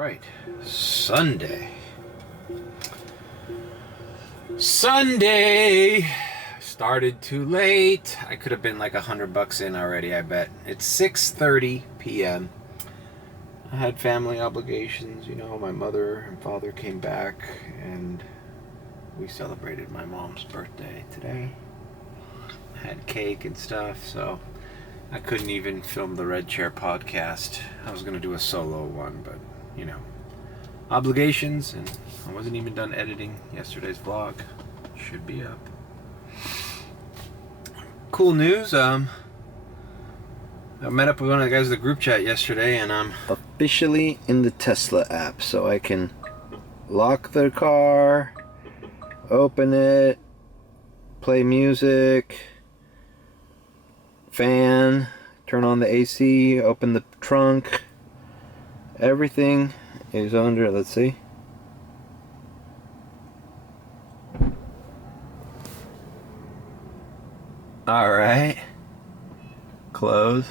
Right. Sunday. Started too late. I could have been like $100 in already, I bet. It's 6:30 p.m. I had family obligations, my mother and father came back and we celebrated my mom's birthday today. Had cake and stuff, so I couldn't even film the Red Chair podcast. I was going to do a solo one, but, obligations, and I wasn't even done editing yesterday's vlog. Should be up. Cool news, I met up with one of the guys in the group chat yesterday, and I'm officially in the Tesla app, so I can lock the car, open it, play music, fan, turn on the AC, open the trunk. Everything is under, let's see. All right. Close.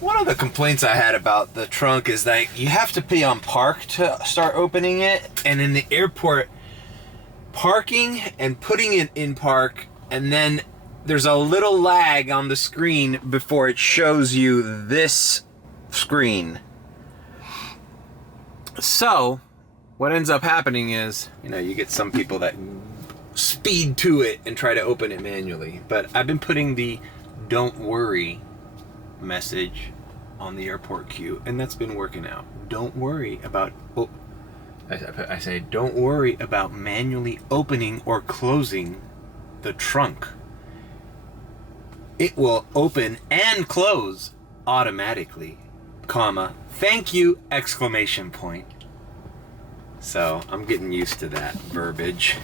One of the complaints I had about the trunk is that you have to pay on park to start opening it, and in the airport, parking and putting it in park, and then there's a little lag on the screen before it shows you this screen. So what ends up happening is, you get some people that speed to it and try to open it manually. But I've been putting the "don't worry" message on the airport queue, and that's been working out. Don't worry about, I say, don't worry about manually opening or closing the trunk. It will open and close automatically, thank you, ! So I'm getting used to that verbiage.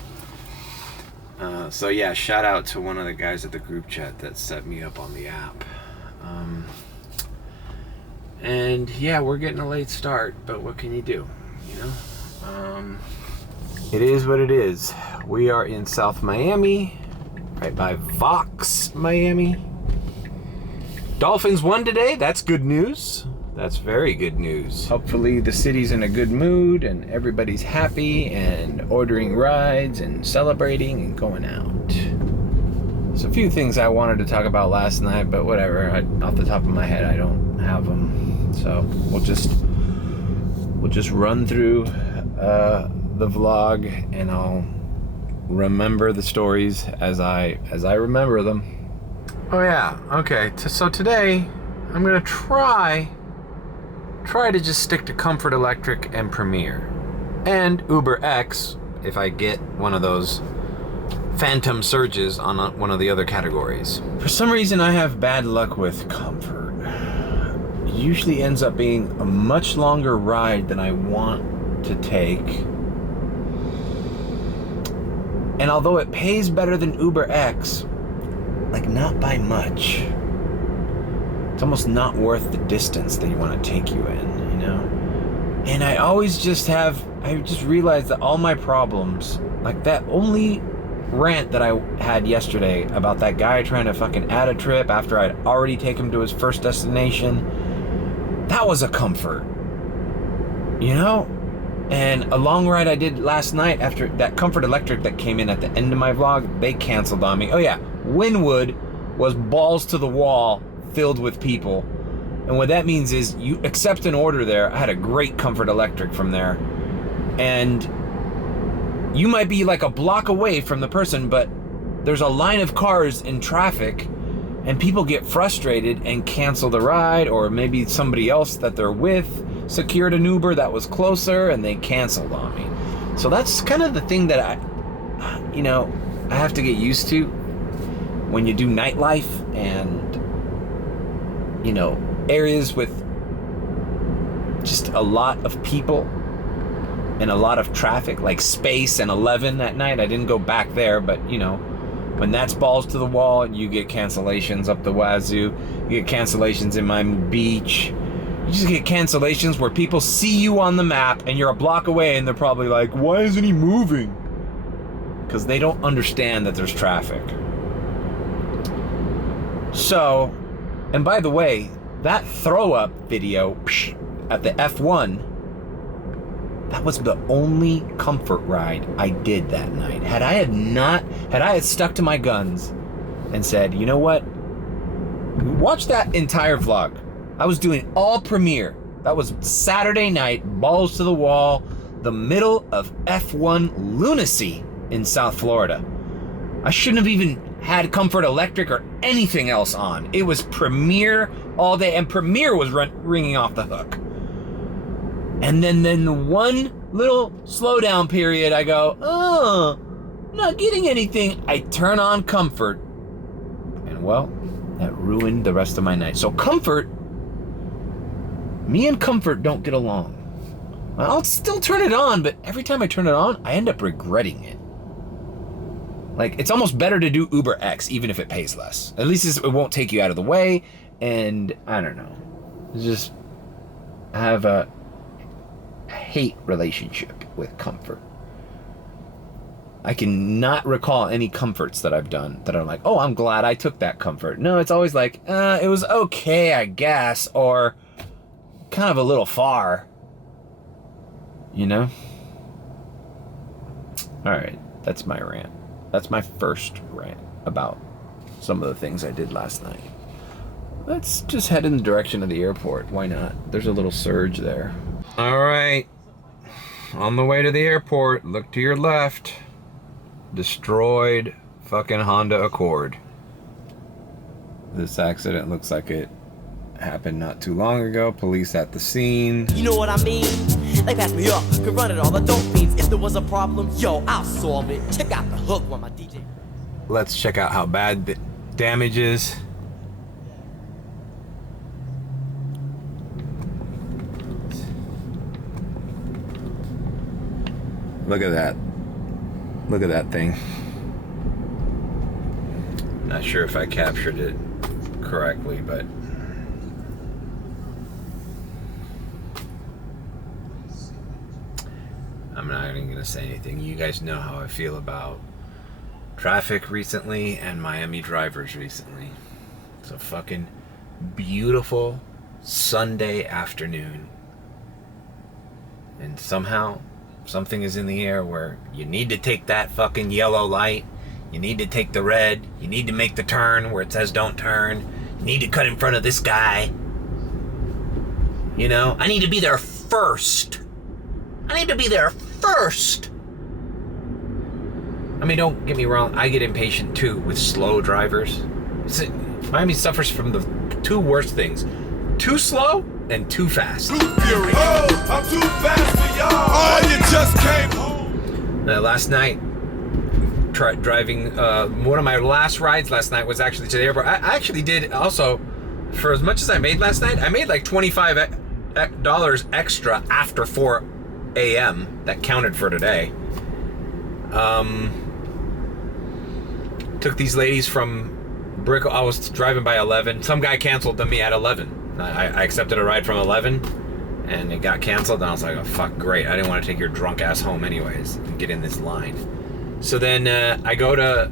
So yeah, shout out to one of the guys at the group chat that set me up on the app. And yeah, we're getting a late start, but what can you do? It is what it is. We are in South Miami, right by Vox, Miami. Dolphins won today. That's good news. That's very good news. Hopefully the city's in a good mood and everybody's happy and ordering rides and celebrating and going out. There's a few things I wanted to talk about last night, but whatever. Off the top of my head, I don't have them. So we'll just run through the vlog, and I'll remember the stories as I remember them. Oh yeah, okay. So today I'm gonna try to just stick to Comfort Electric and Premier and Uber X if I get one of those phantom surges on one of the other categories. For some reason I have bad luck with Comfort. It usually ends up being a much longer ride than I want to take. And although it pays better than Uber X, not by much. It's almost not worth the distance that you want to take you in, And I just realized that all my problems, that only rant that I had yesterday about that guy trying to fucking add a trip after I'd already taken him to his first destination, that was a comfort, And a long ride I did last night after that Comfort Electric that came in at the end of my vlog, they canceled on me. Oh yeah, Wynwood was balls to the wall, filled with people. And what that means is you accept an order there. I had a great Comfort Electric from there. And you might be like a block away from the person, but there's a line of cars in traffic and people get frustrated and cancel the ride, or maybe somebody else that they're with secured an Uber that was closer and they canceled on me. So that's kind of the thing that I have to get used to when you do nightlife and areas with just a lot of people and a lot of traffic, like Space and 11 at night. I didn't go back there, but when that's balls to the wall, you get cancellations up the wazoo. You get cancellations in Miami Beach. You just get cancellations where people see you on the map and you're a block away and they're probably like, why isn't he moving? Because they don't understand that there's traffic. So, and by the way, that throw up video at the F1, that was the only comfort ride I did that night. Had I stuck to my guns and said, you know what? Watch that entire vlog. I was doing all premiere. That was Saturday night, balls to the wall, the middle of F1 lunacy in South Florida. I shouldn't have even had Comfort Electric or anything else on. It was premiere all day, and premiere was ringing off the hook. And then the one little slowdown period, I go, oh, not getting anything. I turn on Comfort, and well, that ruined the rest of my night. So Comfort, me and Comfort don't get along. I'll still turn it on, but every time I turn it on, I end up regretting it. Like, it's almost better to do Uber X, even if it pays less. At least it won't take you out of the way, and I don't know. Just have a hate relationship with Comfort. I cannot recall any Comforts that I've done that are like, oh, I'm glad I took that Comfort. No, it's always like, it was okay, I guess, or kind of a little far. You know? All right, that's my rant. That's my first rant about some of the things I did last night. Let's just head in the direction of the airport. Why not? There's a little surge there. All right, on the way to the airport, look to your left. Destroyed fucking Honda Accord. This accident looks like it happened not too long ago. Police at the scene. You know what I mean? They pass me up, could run it all, but don't mean if there was a problem, yo, I'll solve it. Check out the hook while my DJ. Let's check out how bad the damage is. Look at that. Look at that thing. Not sure if I captured it correctly, but I'm not even gonna say anything. You guys know how I feel about traffic recently and Miami drivers recently. It's a fucking beautiful Sunday afternoon, and somehow something is in the air where you need to take that fucking yellow light, you need to take the red, you need to make the turn where it says don't turn, you need to cut in front of this guy. You know, I need to be there first. I need to be there first. I mean, don't get me wrong, I get impatient too with slow drivers. Miami suffers from the two worst things: too slow and too fast. Too furious. Oh, I'm too fast for y'all. Oh, you just came home. Last night, driving, one of my last rides last night was actually to the airport. I actually did also, for as much as I made last night, I made like $25 extra after 4 a.m. That counted for today. Took these ladies from Brickell. I was driving by 11. Some guy canceled me at 11. I accepted a ride from 11, and it got canceled, and I was like, oh, fuck, great. I didn't want to take your drunk ass home anyways and get in this line. So then I go to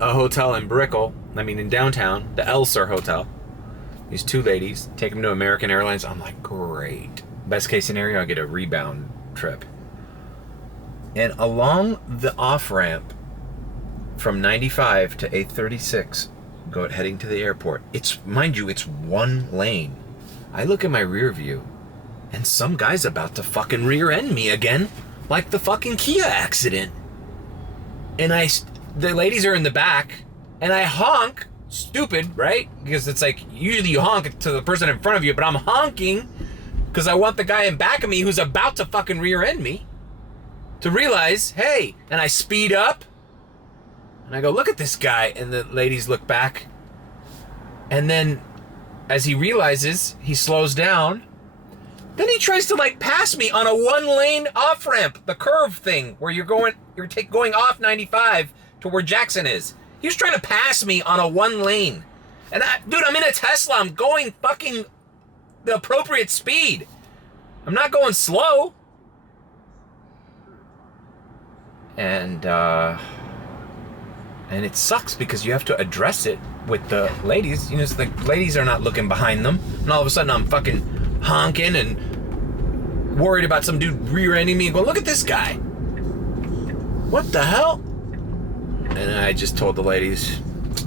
a hotel in Brickell, in downtown, the Elser Hotel. These two ladies, take them to American Airlines. I'm like, great. Best case scenario, I'll get a rebound trip. And along the off-ramp from 95 to 836, heading to the airport. Mind you, it's one lane. I look at my rear view, and some guy's about to fucking rear end me again, like the fucking Kia accident. And the ladies are in the back, and I honk, stupid, right? Because it's like, usually you honk to the person in front of you, but I'm honking because I want the guy in back of me who's about to fucking rear end me to realize, hey, and I speed up. And I go, look at this guy. And the ladies look back. And then as he realizes, he slows down. Then he tries to pass me on a one lane off ramp, the curve thing where you're going off 95 to where Jackson is. He was trying to pass me on a one lane. And dude, I'm in a Tesla. I'm going fucking the appropriate speed. I'm not going slow. And it sucks because you have to address it with the ladies, you know, it's like ladies are not looking behind them, and all of a sudden I'm fucking honking and worried about some dude rear-ending me and going, look at this guy. What the hell? And I just told the ladies,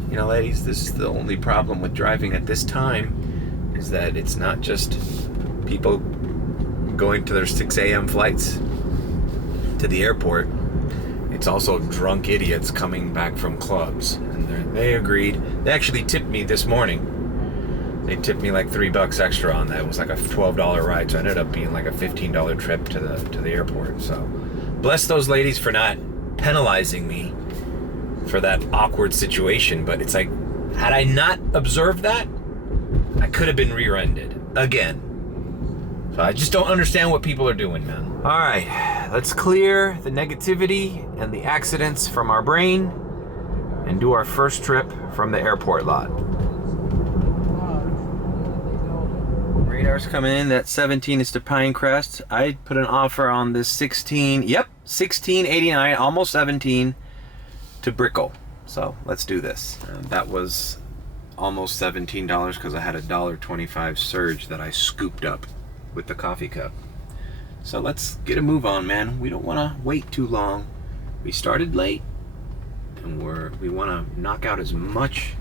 you know, ladies, this is the only problem with driving at this time, is that it's not just people going to their 6 a.m. flights to the airport. It's also drunk idiots coming back from clubs. And they agreed. They actually tipped me this morning. They tipped me like $3 extra on that. It was like a $12 ride, so it ended up being like a $15 trip to the airport. So bless those ladies for not penalizing me for that awkward situation. But it's like, had I not observed that, I could have been rear-ended again. So I just don't understand what people are doing, man. All right, let's clear the negativity and the accidents from our brain and do our first trip from the airport lot. Radar's coming in. That 17 is to Pinecrest. I put an offer on this 16. Yep, 16.89, almost 17 to Brickell. So let's do this. That was almost $17 because I had a $1.25 surge that I scooped up with the coffee cup. So let's get a move on, man. We don't want to wait too long. We started late, and we want to knock out as much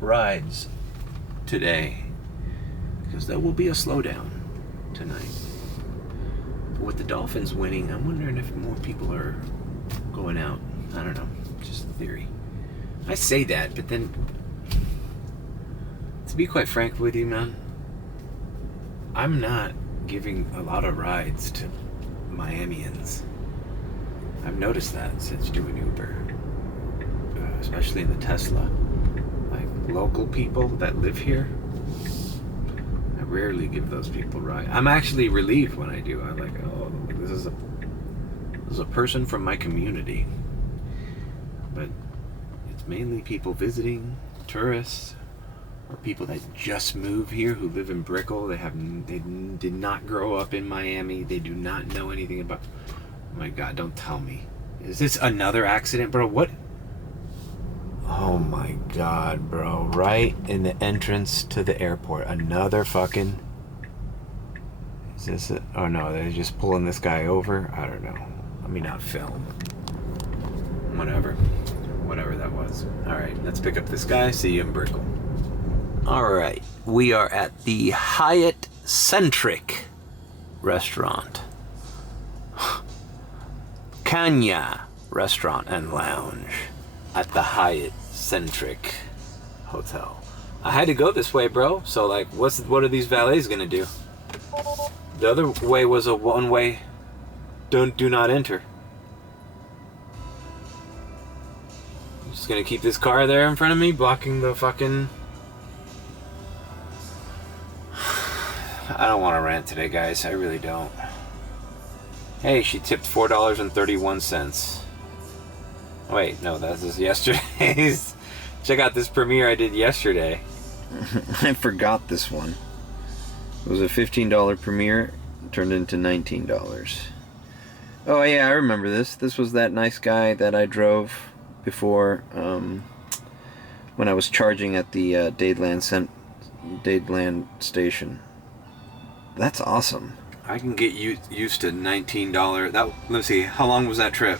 rides today, because there will be a slowdown tonight. But with the Dolphins winning, I'm wondering if more people are going out. I don't know, just a theory. I say that, but then, to be quite frank with you, man, I'm not giving a lot of rides to Miamians. I've noticed that since doing Uber, especially in the Tesla. Like local people that live here, I rarely give those people rides. I'm actually relieved when I do. I'm like, oh, this is a person from my community. But it's mainly people visiting, tourists, or people that just moved here who live in Brickell. They did not grow up in Miami. They do not know anything about. Oh my God! Don't tell me. Is this another accident, bro? What? Oh my God, bro! Right in the entrance to the airport, another fucking. Is this it? Oh no, they're just pulling this guy over. I don't know. Let me not film. Whatever that was. All right, let's pick up this guy. See you in Brickell. All right, we are at the Hyatt Centric restaurant. Kanya Restaurant and Lounge at the Hyatt Centric Hotel. I had to go this way, bro. So like, what are these valets gonna do? The other way was a one-way. Do not enter. I'm just gonna keep this car there in front of me, blocking the fucking. I don't want to rant today, guys. I really don't. Hey, she tipped $4.31. Wait, no, that was yesterday's. Check out this premiere I did yesterday. I forgot this one. It was a $15 premiere, turned into $19. Oh yeah, I remember this. This was that nice guy that I drove before when I was charging at the Dadeland station. That's awesome. I can get used to $19. Let's see, how long was that trip?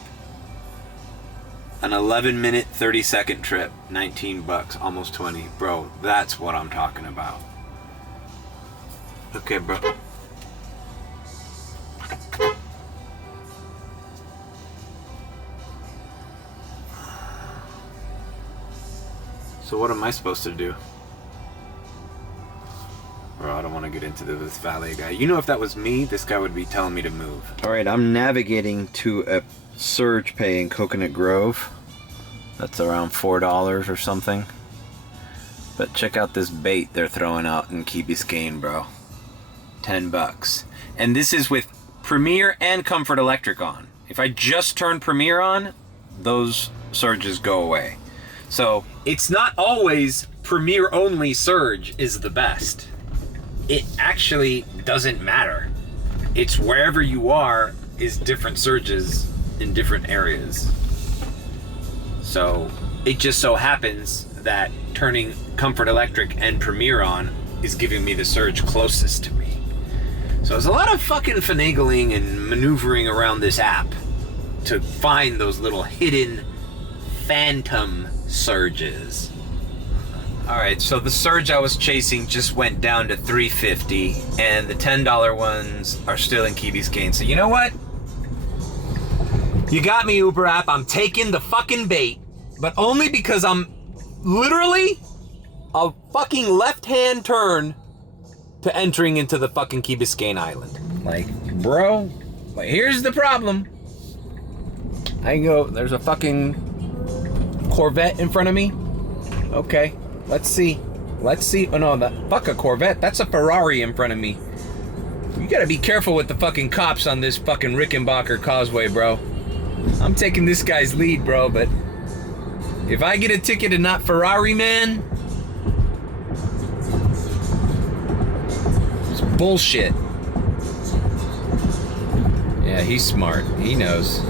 An 11-minute, 30-second trip. $19, almost 20. Bro, that's what I'm talking about. Okay, bro. So what am I supposed to do? Bro, I don't want to get into this valet guy. You know, if that was me, this guy would be telling me to move. Alright, I'm navigating to a surge pay in Coconut Grove. That's around $4 or something. But check out this bait they're throwing out in Key Biscayne, bro. $10. And this is with Premier and Comfort Electric on. If I just turn Premier on, those surges go away. So it's not always Premier only surge is the best. It actually doesn't matter. It's wherever you are is different surges in different areas. So it just so happens that turning Comfort Electric and Premier on is giving me the surge closest to me. So there's a lot of fucking finagling and maneuvering around this app to find those little hidden phantom surges. Alright, so the surge I was chasing just went down to $3.50, and the $10 ones are still in Key Biscayne. So you know what? You got me, Uber app. I'm taking the fucking bait, but only because I'm literally a fucking left-hand turn to entering into the fucking Key Biscayne Island. Like, bro, like, here's the problem. I go, there's a fucking Corvette in front of me. Okay, let's see. Let's see. Oh no, fuck a Corvette. That's a Ferrari in front of me. You gotta be careful with the fucking cops on this fucking Rickenbacker Causeway, bro. I'm taking this guy's lead, bro, but if I get a ticket and not Ferrari, man, it's bullshit. Yeah, he's smart. He knows.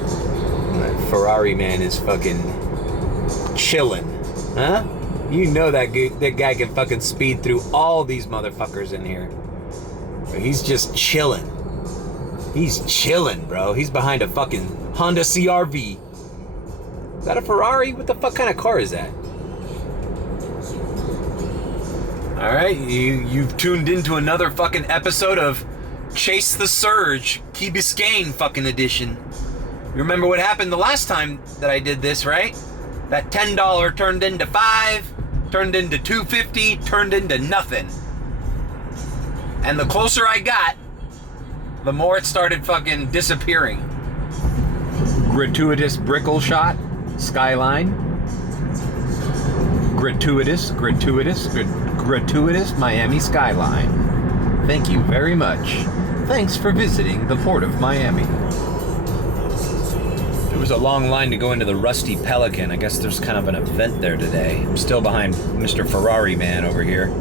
That Ferrari man is fucking chillin', huh? You know that guy can fucking speed through all these motherfuckers in here. But he's just chillin'. He's chillin', bro. He's behind a fucking Honda CR-V. Is that a Ferrari? What the fuck kind of car is that? Alright, you've tuned into another fucking episode of Chase the Surge, Key Biscayne fucking edition. You remember what happened the last time that I did this, right? That $10 turned into $5, turned into $2.50, turned into nothing. And the closer I got, the more it started fucking disappearing. Gratuitous Brickle shot, Skyline. Gratuitous Miami Skyline. Thank you very much. Thanks for visiting the Port of Miami. There was a long line to go into the Rusty Pelican. I guess there's kind of an event there today. I'm still behind Mr. Ferrari man over here.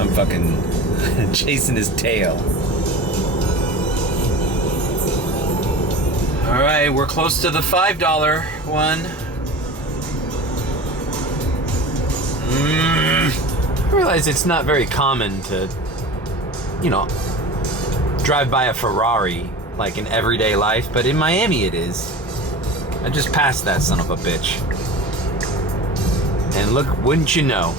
I'm fucking chasing his tail. Alright, we're close to the $5 one. I realize it's not very common to, drive by a Ferrari like in everyday life, but in Miami it is. I just passed that son of a bitch. And look, wouldn't you know?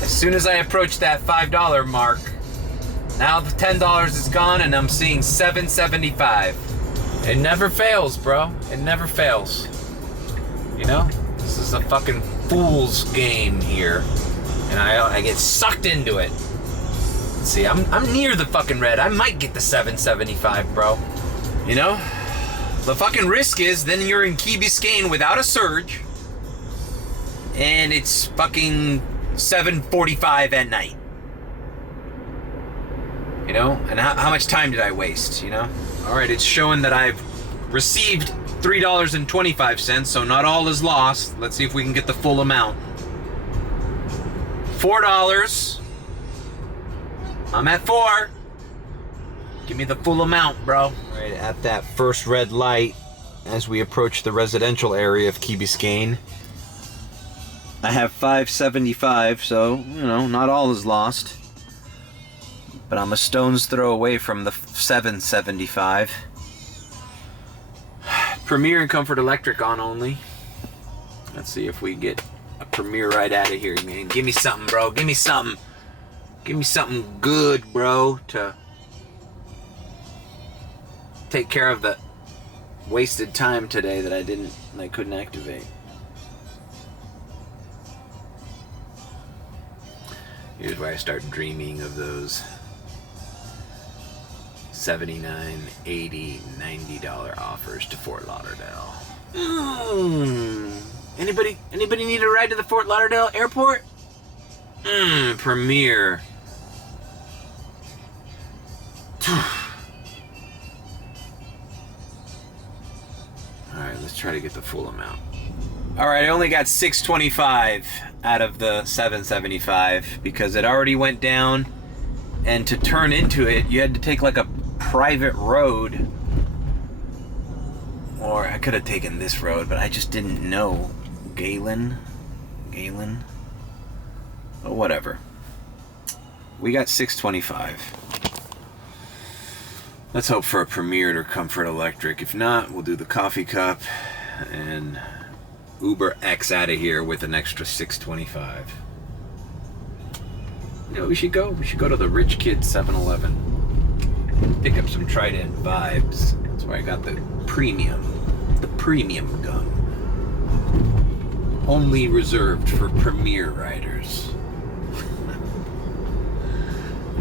As soon as I approached that $5 mark, now the $10 is gone and I'm seeing $7.75. It never fails, bro. It never fails. You know? This is a fucking fool's game here. And I get sucked into it. Let's see, I'm near the fucking red. I might get the $7.75, bro. You know? The fucking risk is then you're in Key Biscayne without a surge. And it's fucking 7:45 at night. You know? And how much time did I waste, you know? Alright, it's showing that I've received $3.25, so not all is lost. Let's see if we can get the full amount. $4. I'm at 4. Give me the full amount, bro. Right at that first red light as we approach the residential area of Key Biscayne. I have $5.75, so, not all is lost. But I'm a stone's throw away from the $7.75. Premier and Comfort Electric on only. Let's see if we get a Premier right out of here, man. Give me something, bro. Give me something. Give me something good, bro, to take care of the wasted time today that I couldn't activate. Here's where I start dreaming of those $79, $80, $90 offers to Fort Lauderdale. Anybody need a ride to the Fort Lauderdale airport? Premier. Alright, let's try to get the full amount. Alright, I only got $6.25 out of the $7.75 because it already went down, and to turn into it, you had to take like a private road Or I could have taken this road, but I just didn't know. Galen? Oh, whatever. We got 625. Let's hope for a Premier or Comfort Electric. If not, we'll do the coffee cup and Uber X out of here with an extra 625. You know, we should go to the Rich Kid 7-Eleven. Pick up some Trident Vibes. That's where I got the premium gum. Only reserved for Premier riders.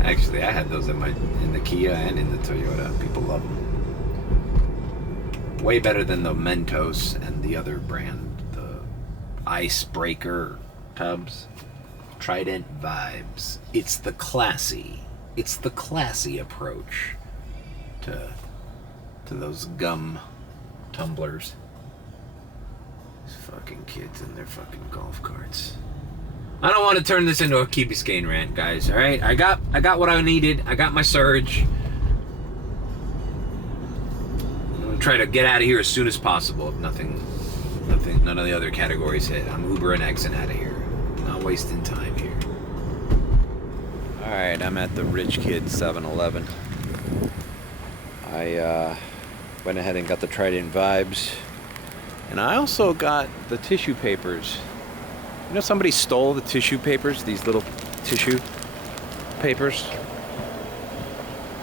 Actually, I had those in the Kia and in the Toyota. People love them. Way better than the Mentos and the other brand, the Icebreaker tubs. Trident Vibes. It's the classy approach to those gum tumblers. These fucking kids in their fucking golf carts. I don't want to turn this into a Key Biscayne rant, guys. All right, I got what I needed. I got my surge. I'm gonna try to get out of here as soon as possible. If none of the other categories hit. I'm Uber and Xing out of here. I'm not wasting time here. All right, I'm at the Rich Kid 7-Eleven. I went ahead and got the Trident Vibes, and I also got the tissue papers. You know, somebody stole the tissue papers, these little tissue papers.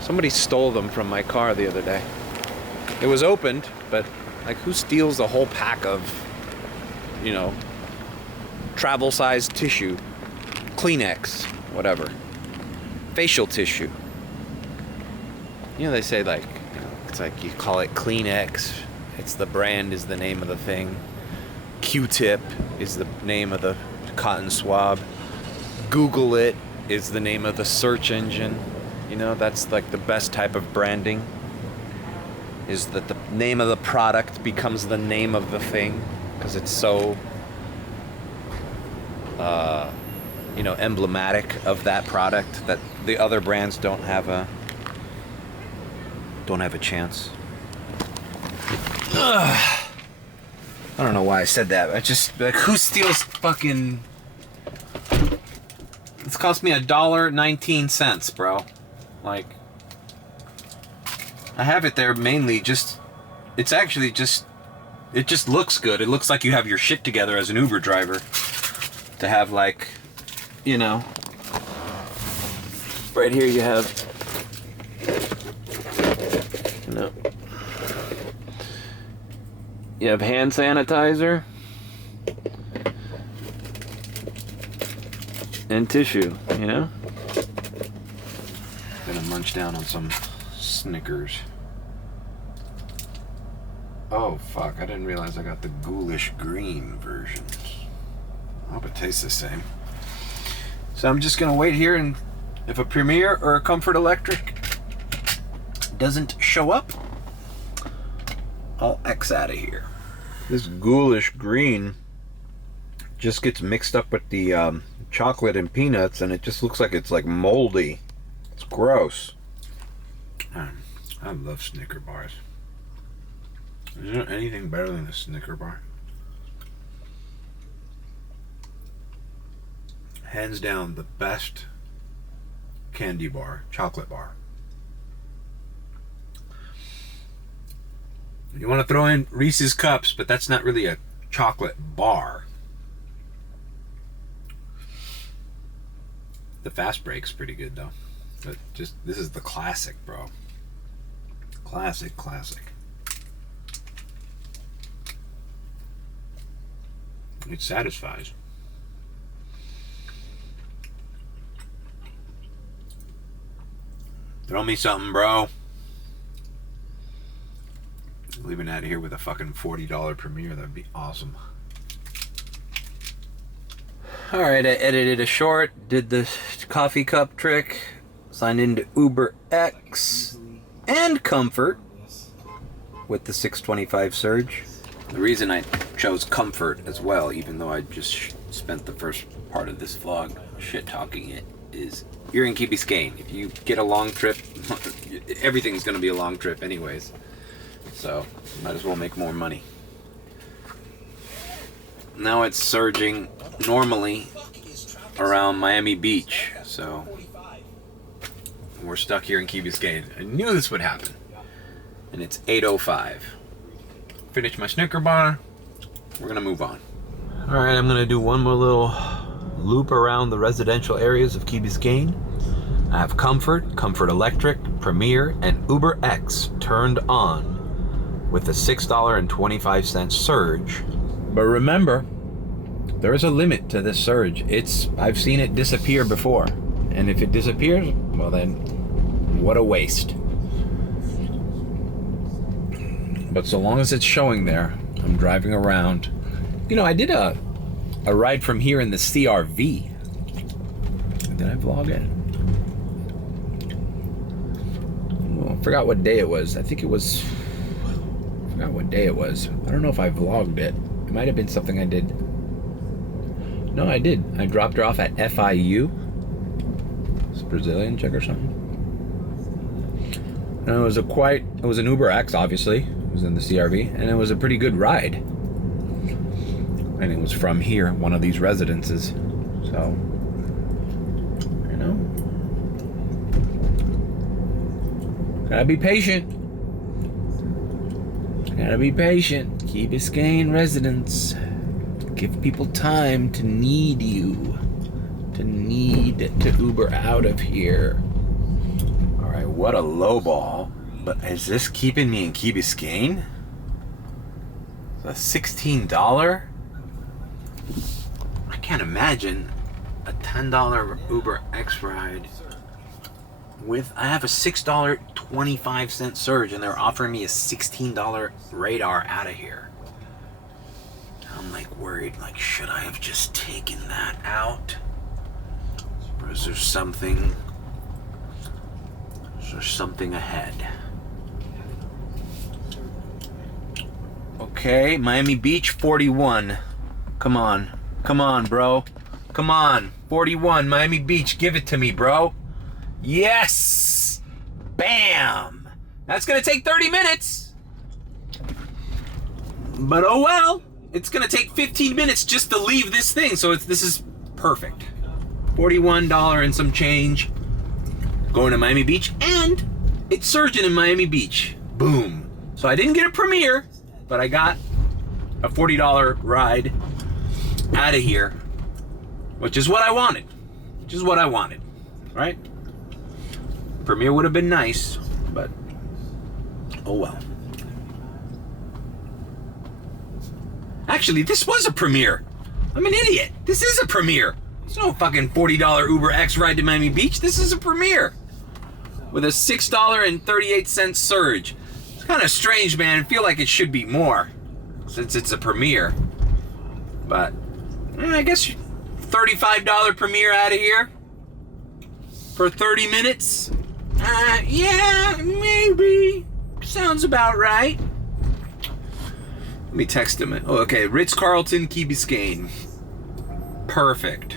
Somebody stole them from my car the other day. It was opened, but like, who steals a whole pack of, you know, travel-sized tissue, Kleenex, whatever, facial tissue? You know, they say, like, you know, it's like you call it Kleenex. It's the brand is the name of the thing. Q-tip is the name of the cotton swab. Google it is the name of the search engine. You know, that's like the best type of branding, is that the name of the product becomes the name of the thing, because it's so you know, emblematic of that product that the other brands don't have a chance. Ugh. I don't know why I said that. I just, like, who steals fucking... It's cost me $1.19, bro. Like, I have it there mainly just... It's actually just... It just looks good. It looks like you have your shit together as an Uber driver. To have, like, you know... Right here you have... You know... You have hand sanitizer and tissue, you know? Gonna munch down on some Snickers. Oh fuck, I didn't realize I got the ghoulish green version. I hope it tastes the same. So I'm just gonna wait here, and if a Premier or a Comfort Electric doesn't show up, I'll X out of here. This ghoulish green just gets mixed up with the chocolate and peanuts, and it just looks like it's like moldy. It's gross. I love Snicker bars. Is there anything better than a Snicker bar? Hands down, the best candy bar, chocolate bar. You want to throw in Reese's Cups, but that's not really a chocolate bar. The Fast Break's pretty good though. But just, this is the classic, bro. Classic. It satisfies. Throw me something, bro. Leaving out of here with a fucking $40 Premier, that'd be awesome. Alright, I edited a short, did the coffee cup trick, signed into Uber X and Comfort with the 625 surge. The reason I chose Comfort as well, even though I just spent the first part of this vlog shit talking it, is you're in Key Biscayne. If you get a long trip, everything's gonna be a long trip anyways. So might as well make more money. Now it's surging normally around Miami Beach. So we're stuck here in Key Biscayne. I knew this would happen. And it's 8:05. Finish my Snicker bar. We're gonna move on. All right, I'm gonna do one more little loop around the residential areas of Key Biscayne. I have Comfort, Comfort Electric, Premier, and Uber X turned on with a $6.25 surge. But remember, there is a limit to this surge. I've seen it disappear before. And if it disappears, well then, what a waste. But so long as it's showing there, I'm driving around. You know, I did a ride from here in the CRV. Did I vlog it? Well, I forgot what day it was. I forgot what day it was. I don't know if I vlogged it. It might have been something I did. No, I did. I dropped her off at FIU. It's a Brazilian chick or something. And it was an Uber X, obviously. It was in the CRV, and it was a pretty good ride. And it was from here, one of these residences. So, you know, gotta be patient. Gotta be patient. Key Biscayne residents. Give people time to need you. To need to Uber out of here. Alright, what a low ball. But is this keeping me in Key Biscayne? A $16? I can't imagine a $10 Uber X ride with, I have a $6.25 surge and they're offering me a $16 radar out of here. I'm like worried, like, should I have just taken that out? Or is there something ahead? Okay, Miami Beach 41. Come on, bro. Come on, 41, Miami Beach, give it to me, bro. Yes! Bam! That's gonna take 30 minutes. But oh well, it's gonna take 15 minutes just to leave this thing, so this is perfect. $41 and some change. Going to Miami Beach, and it's surging in Miami Beach. Boom. So I didn't get a Premier, but I got a $40 ride out of here, which is what I wanted. Right? Premier would have been nice, but oh well. Actually, this was a Premier. I'm an idiot. This is a Premier. There's no fucking $40 Uber X ride to Miami Beach. This is a Premier with a $6.38 surge. It's kind of strange, man. I feel like it should be more since it's a Premier. But I guess $35 Premier out of here for 30 minutes. Yeah, maybe. Sounds about right. Let me text him. Oh, okay. Ritz Carlton Key Biscayne. Perfect.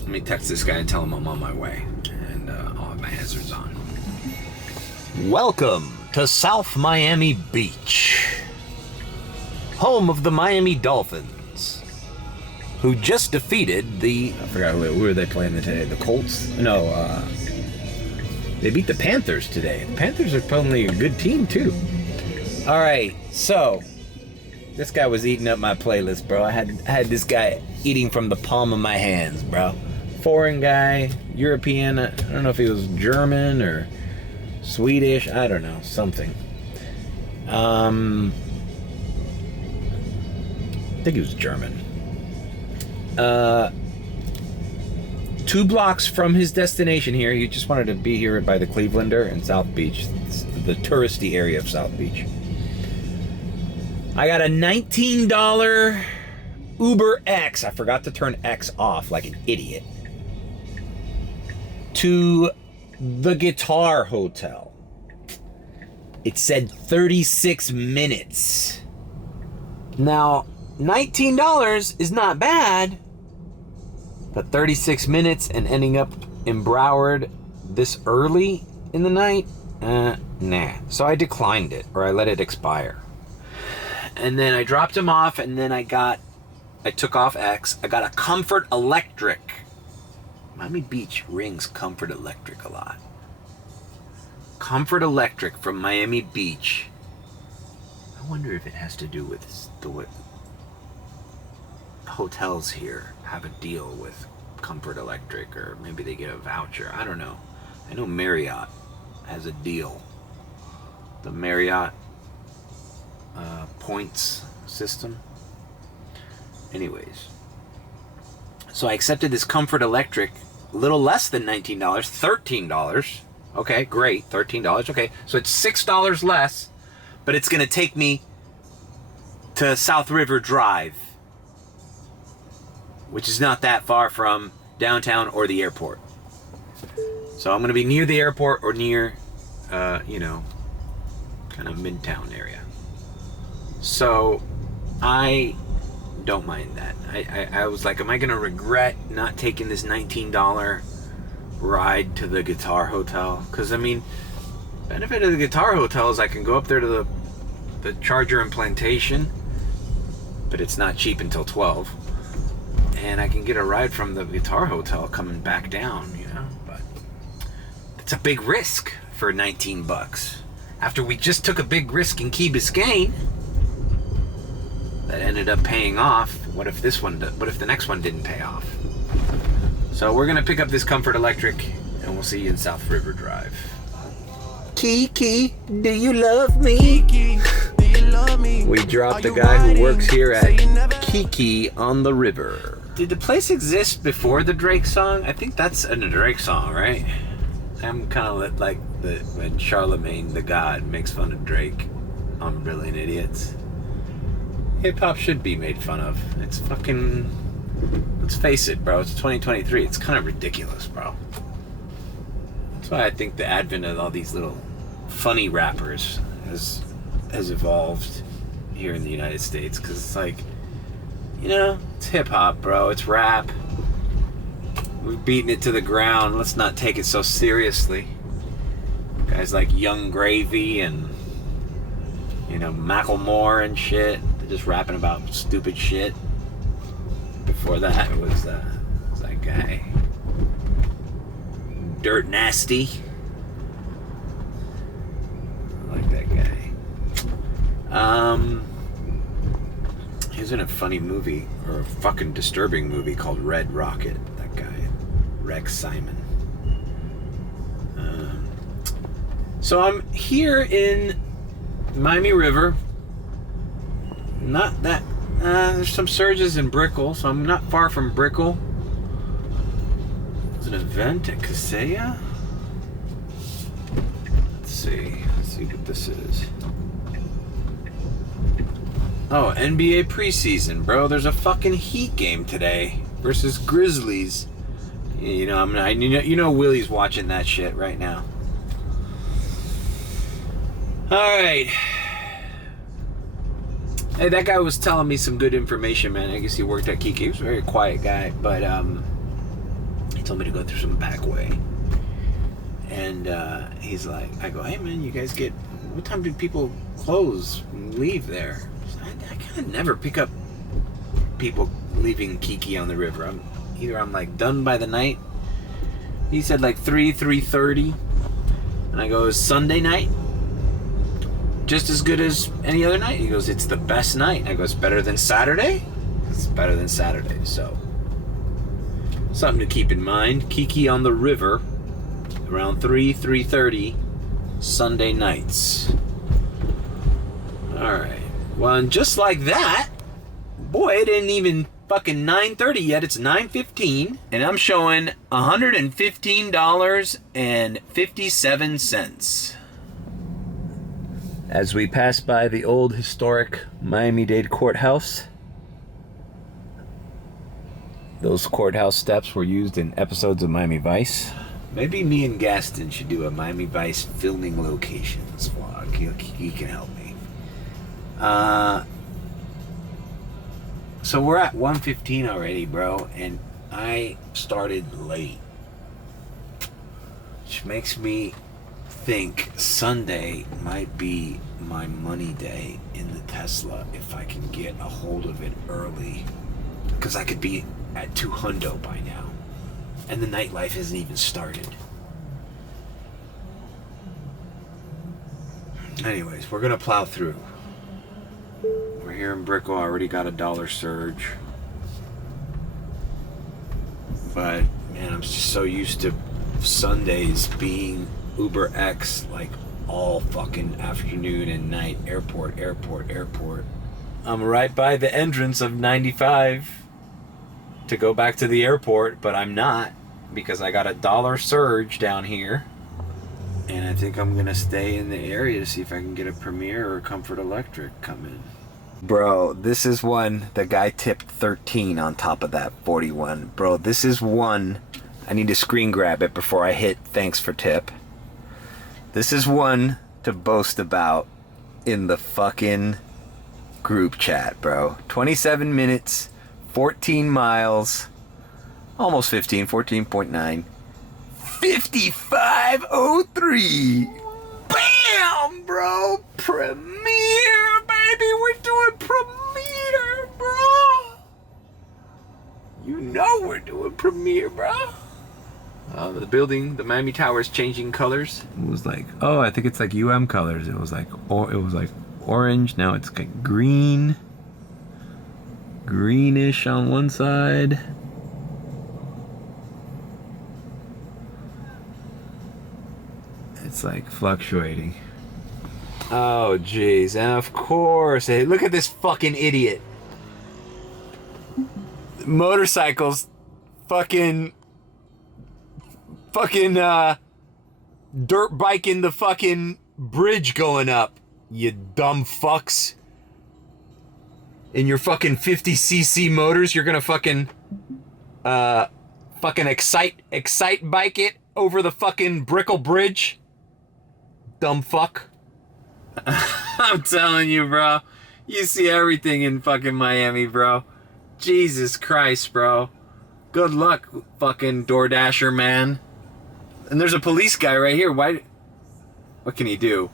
Let me text this guy and tell him I'm on my way. And I'll have my hazards on. Welcome to South Miami Beach, home of the Miami Dolphins, who just defeated the... I forgot who were they playing today? The Colts? No, they beat the Panthers today. The Panthers are probably a good team, too. All right, so this guy was eating up my playlist, bro. I had this guy eating from the palm of my hands, bro. Foreign guy, European. I don't know if he was German or Swedish. I don't know, something. I think he was German. 2 blocks from his destination here. He just wanted to be here by the Clevelander and South Beach. It's the touristy area of South Beach. I got a $19 Uber X. I forgot to turn X off like an idiot. To the Guitar Hotel. It said 36 minutes. Now, $19 is not bad, but 36 minutes and ending up in Broward this early in the night, nah. So I declined it, or I let it expire. And then I dropped him off, and then I took off X. I got a Comfort Electric. Miami Beach rings Comfort Electric a lot. Comfort Electric from Miami Beach. I wonder if it has to do with the way hotels here have a deal with Comfort Electric, or maybe they get a voucher. I don't know. I know Marriott has a deal. The Marriott points system. Anyways, so I accepted this Comfort Electric, a little less than $19, $13. Okay, great, $13. Okay, so it's $6 less, but it's gonna take me to South River Drive, which is not that far from downtown or the airport. So I'm gonna be near the airport or near, kind of Midtown area. So I don't mind that. I was like, am I gonna regret not taking this $19 ride to the Guitar Hotel? Because I mean, benefit of the Guitar Hotel is I can go up there to the Charger and Plantation, but it's not cheap until 12, and I can get a ride from the Guitar Hotel coming back down, but it's a big risk for $19 after we just took a big risk in Key Biscayne that ended up paying off. What if the next one didn't pay off? So we're gonna pick up this Comfort Electric, and we'll see you in South River Drive. Kiki, do you love me? We dropped the guy who works here at Kiki on the River. Did the place exist before the Drake song? I think that's a Drake song, right? I'm kind of like when Charlemagne the God makes fun of Drake on Brilliant Idiots. Hip-hop should be made fun of. It's fucking... Let's face it, bro. It's 2023. It's kind of ridiculous, bro. That's why I think the advent of all these little funny rappers has evolved here in the United States. Because it's like, it's hip-hop, bro. It's rap. We're beating it to the ground. Let's not take it so seriously. Guys like Young Gravy and, Macklemore and shit. They're just rapping about stupid shit. Before that, it was that guy, Dirt Nasty. I like that guy. He was in a funny movie, or a fucking disturbing movie called Red Rocket. That guy, Rex Simon. So I'm here in Miami River. Not that. There's some surges in Brickell, so I'm not far from Brickell. There's an event at Kaseya. Let's see what this is. Oh, NBA preseason, bro. There's a fucking Heat game today versus Grizzlies. Willie's watching that shit right now. All right. Hey, that guy was telling me some good information, man. I guess he worked at Kiki. He was a very quiet guy, but he told me to go through some back way. And he's like, I go, hey, man, you guys what time do people close and leave there? I kind of never pick up people leaving Kiki on the river. I'm like done by the night. He said like 3:30. And I go, is Sunday night just as good as any other night? He goes, it's the best night. I go, it's better than Saturday? It's better than Saturday, so something to keep in mind. Kiki on the River, around 3:30 Sunday nights. Alright. Well, and just like that, boy, it ain't even fucking 9:30 yet. It's 9:15, and I'm showing $115.57. As we pass by the old historic Miami-Dade courthouse. Those courthouse steps were used in episodes of Miami Vice. Maybe me and Gaston should do a Miami Vice filming locations vlog. He can help me. So we're at 1:15 already, bro, and I started late, which makes me think Sunday might be my money day in the Tesla if I can get a hold of it early, because I could be at $200 by now, and the nightlife hasn't even started. Anyways, we're gonna plow through. We're here in Brickell. I already got a $1 surge, but man, I'm just so used to Sundays being Uber X like all fucking afternoon and night. Airport. I'm right by the entrance of 95 to go back to the airport, but I'm not, because I got a $1 surge down here, and I think I'm gonna stay in the area to see if I can get a Premier or a Comfort Electric come in. Bro, this is one, the guy tipped 13 on top of that 41. Bro, this is one, I need to screen grab it before I hit thanks for tip. This is one to boast about in the fucking group chat, bro. 27 minutes, 14 miles, almost 15, 14.9. 5503. Bam, bro. Premiere, baby. We're doing Premiere, bro. You know we're doing Premiere, bro. The building, the Miami Tower, is changing colors. It was like, oh, I think it's like UM colors. It was like, orange. Now it's like green, greenish on one side. It's like fluctuating. Oh, jeez. And of course, hey, look at this fucking idiot. Motorcycles fucking dirt biking the fucking bridge going up, you dumb fucks. In your fucking 50cc motors, you're gonna fucking excite bike it over the fucking Brickell Bridge. Dumb fuck. I'm telling you, bro. You see everything in fucking Miami, bro. Jesus Christ, bro. Good luck, fucking DoorDasher, man. And there's a police guy right here. What can he do?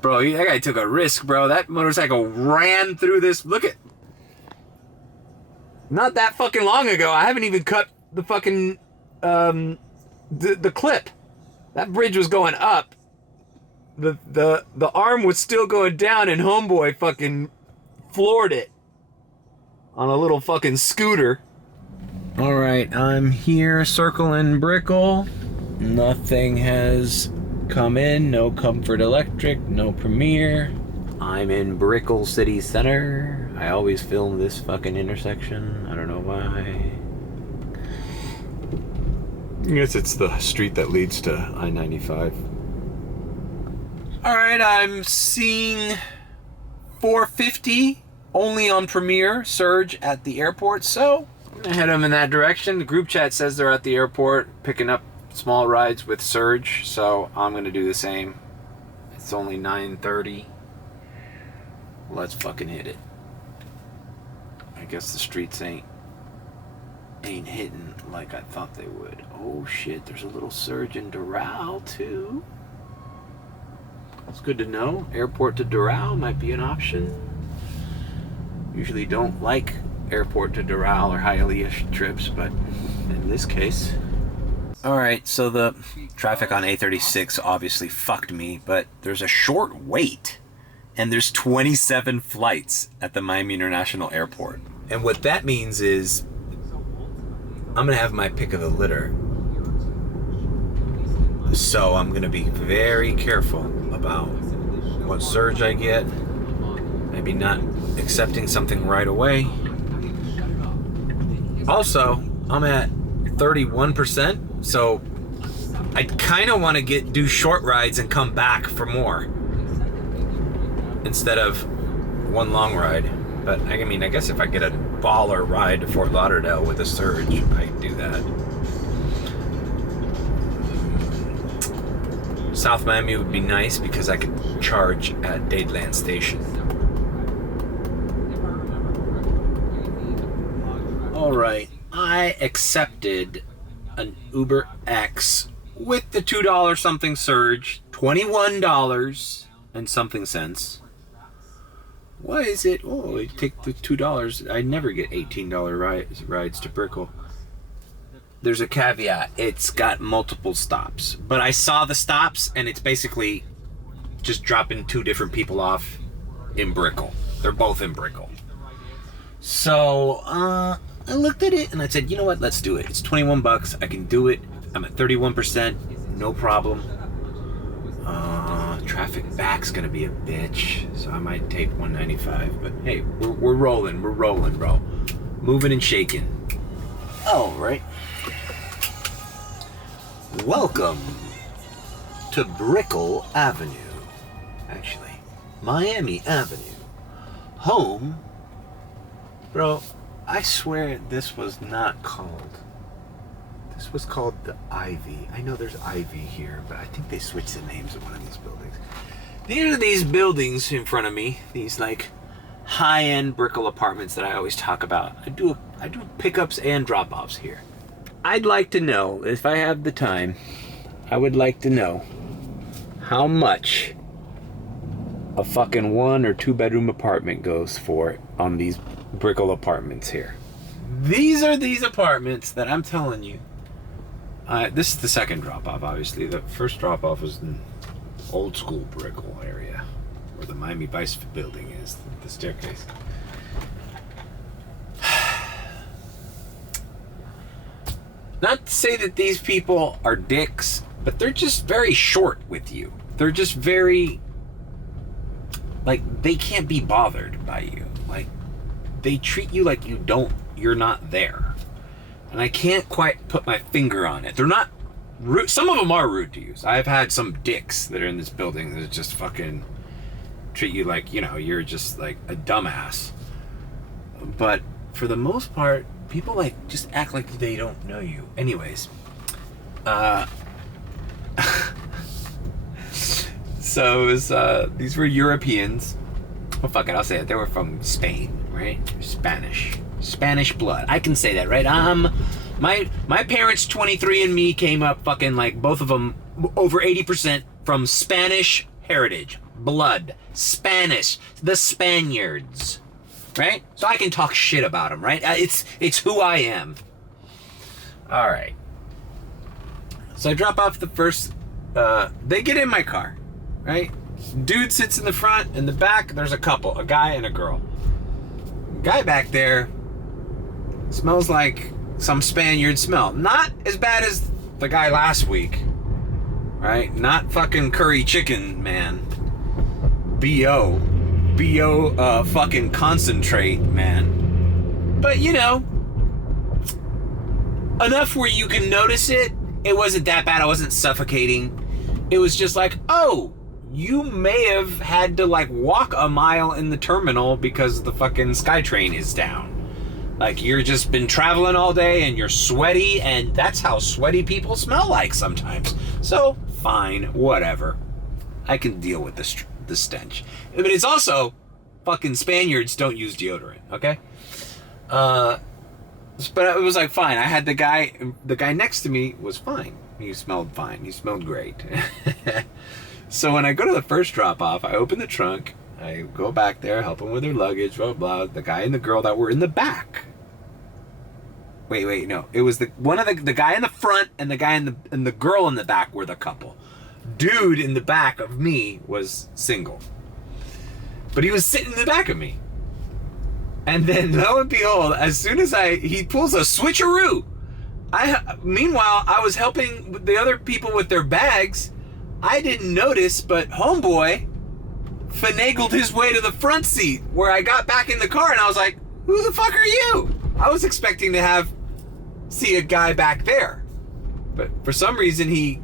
Bro, that guy took a risk, bro. That motorcycle ran through this. Look at... Not that fucking long ago. I haven't even cut the fucking... the clip. That bridge was going up. The arm was still going down, and homeboy fucking floored it. On a little fucking scooter. Alright, I'm here circling Brickell. Nothing has come in. No Comfort Electric, no Premier. I'm in Brickell City Center. I always film this fucking intersection. I don't know why. I guess it's the street that leads to I-95. Alright, I'm seeing 450 only on Premier Surge at the airport, so I'm gonna head them in that direction. The group chat says they're at the airport picking up small rides with Surge, so I'm gonna do the same. It's only 9:30. Let's fucking hit it. I guess the streets ain't hitting like I thought they would. Oh shit, there's a little Surge in Doral too. It's good to know. Airport to Doral might be an option. Usually don't like airport to Doral or Hialeah trips, but in this case. Alright, so the traffic on A36 obviously fucked me, but there's a short wait, and there's 27 flights at the Miami International Airport. And what that means is I'm gonna have my pick of the litter. So I'm gonna be very careful about what surge I get. Maybe not accepting something right away. Also, I'm at 31%, so I kind of want to do short rides and come back for more instead of one long ride. But I mean, I guess if I get a baller ride to Fort Lauderdale with a surge, I do that. South Miami would be nice because I could charge at Dadeland Station. Alright, I accepted an Uber X with the $2 something surge, $21 and something cents. Why is it? Oh, you take the $2. I never get $18 rides to Brickell. There's a caveat. It's got multiple stops. But I saw the stops, and it's basically just dropping two different people off in Brickell. They're both in Brickell. So, I looked at it, and I said, you know what? Let's do it. It's $21. I can do it. I'm at 31%. No problem. Traffic back's gonna be a bitch, so I might take 195. But hey, we're rolling, bro. Moving and shaking. All right. Welcome to Brickell Avenue. Actually, Miami Avenue. Home. Bro, I swear this was not called. This was called the Ivy. I know there's Ivy here, but I think they switched the names of one of these buildings. These are these buildings in front of me. These like high-end Brickell apartments that I always talk about. I do pickups and drop-offs here. I'd like to know, if I have the time, I would like to know how much a fucking 1 or 2 bedroom apartment goes for on these Brickell apartments here. These are these apartments that I'm telling you. This is the second drop-off, obviously. The first drop-off was in old school Brickell area, where the Miami Vice building is, the staircase. Not to say that these people are dicks, but they're just very short with you. They're just very, like, they can't be bothered by you. Like, they treat you like you're not there. And I can't quite put my finger on it. They're not rude. Some of them are rude to you. So I've had some dicks that are in this building that just fucking treat you like, you know, you're just like a dumbass. But for the most part, people like just act like they don't know you. Anyways, so it was, these were Europeans. Oh, fuck it, I'll say it. They were from Spain, right? Spanish blood. I can say that, right? My parents, 23andMe, came up fucking like both of them over 80% from Spanish heritage, blood, Spanish, the Spaniards, right? So I can talk shit about them, right? It's who I am. All right. So I drop off the first. They get in my car, right? Dude sits in the front. In the back, there's a couple, a guy and a girl. Guy back there smells like some Spaniard smell. Not as bad as the guy last week, right? Not fucking curry chicken, man. B.O. Fucking concentrate, man. But, you know, enough where you can notice it. It wasn't that bad. I wasn't suffocating. It was just like, oh, you may have had to like walk a mile in the terminal because the fucking SkyTrain is down. Like, you're just been traveling all day and you're sweaty, and that's how sweaty people smell like sometimes. So, fine, whatever. I can deal with the stench. But it's also, fucking Spaniards don't use deodorant, okay? But it was like, fine. I had the guy next to me was fine. He smelled fine. He smelled great. So when I go to the first drop-off, I open the trunk, I go back there, help them with their luggage, blah, blah. The guy and the girl that were in the back. Wait, no. It was the guy in the front and the guy and the girl in the back were the couple. Dude in the back of me was single. But he was sitting in the back of me. And then, lo and behold, as soon as he pulls a switcheroo. Meanwhile, I was helping the other people with their bags. I didn't notice, but homeboy finagled his way to the front seat where I got back in the car, and I was like, who the fuck are you? I was expecting to see a guy back there. But for some reason, he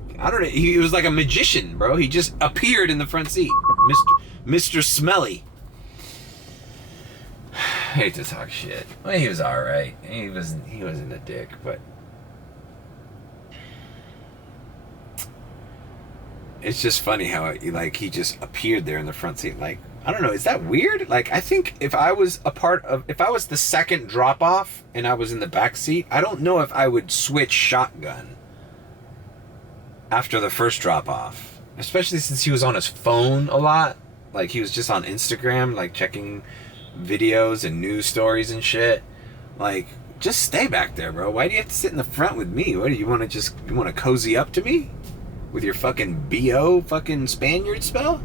was like a magician, bro. He just appeared in the front seat. Mr. Smelly. I hate to talk shit. Well, he was alright. He wasn't a dick, but it's just funny how he just appeared there in the front seat. Like, I don't know, is that weird? Like, I think if I was the second drop off and I was in the back seat, I don't know if I would switch shotgun. after the first drop off, especially since he was on his phone a lot. Like, he was just on Instagram, like, checking videos and news stories and shit. Like, just stay back there, bro. Why do you have to sit in the front with me? What do you want to you want to cozy up to me with your fucking BO fucking Spaniard spell?